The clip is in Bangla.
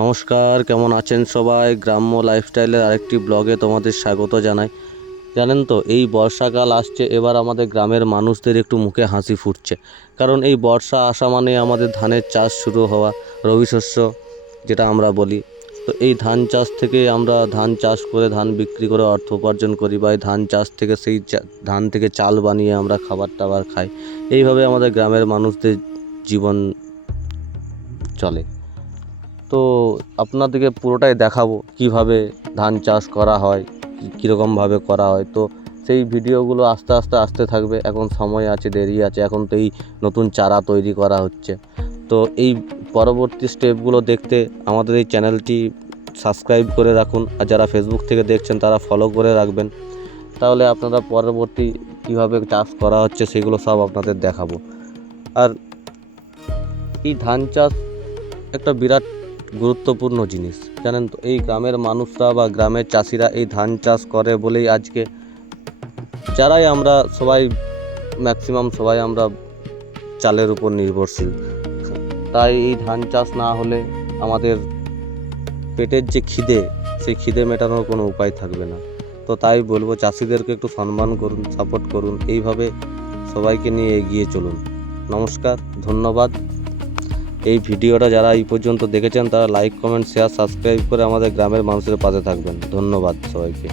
নমস্কার, কেমন আছেন সবাই? গ্রাম্য লাইফস্টাইলের আরেকটি ব্লগে তোমাদের স্বাগত জানাই। জানেন তো, এই বর্ষাকাল আসছে, এবার আমাদের গ্রামের মানুষদের একটু মুখে হাসি ফুটছে, কারণ এই বর্ষা আসা মানে আমাদের ধানের চাষ শুরু হওয়া, রবি শস্য যেটা আমরা বলি। তো এই ধান চাষ থেকে আমরা ধান চাষ করে ধান বিক্রি করে অর্থ উপার্জন করি, বা এই ধান চাষ থেকে সেই ধান থেকে চাল বানিয়ে আমরা খাবার টাবার খাই। এইভাবে আমাদের গ্রামের মানুষদের জীবন চলে। তো আপনাদেরকে পুরোটাই দেখাবো কিভাবে ধান চাষ করা হয়, কীরকমভাবে করা হয়। তো সেই ভিডিওগুলো আস্তে আস্তে আসতে থাকবে। এখন সময় আছে, দেরি আছে, এখন তো এই নতুন চারা তৈরি করা হচ্ছে। তো এই পরবর্তী স্টেপগুলো দেখতে আমাদের এই চ্যানেলটি সাবস্ক্রাইব করে রাখুন, আর যারা ফেসবুক থেকে দেখছেন তারা ফলো করে রাখবেন। তাহলে আপনারা পরবর্তী কীভাবে চাষ করা হচ্ছে সেগুলো সব আপনাদের দেখাবো। আর এই ধান চাষ একটা বিরাট গুরুত্বপূর্ণ জিনিস, জানেন তো। এই গ্রামের মানুষরা বা গ্রামের চাষিরা এই ধান চাষ করে বলেই আজকে যারাই আমরা সবাই, ম্যাক্সিমাম সবাই আমরা চালের উপর নির্ভরশীল। তাই এই ধান চাষ না হলে আমাদের পেটের যে খিদে, সেই খিদে মেটানোর কোনো উপায় থাকবে না। তো তাই বলবো, চাষিদেরকে একটু সম্মান করুন, সাপোর্ট করুন, এইভাবে সবাইকে নিয়ে এগিয়ে চলুন। নমস্কার, ধন্যবাদ। এই ভিডিওটা যারা এই পর্যন্ত দেখেছেন তারা লাইক, কমেন্ট, শেয়ার, সাবস্ক্রাইব করে আমাদের গ্রামের মানুষের পাশে থাকবেন। ধন্যবাদ সবাইকে।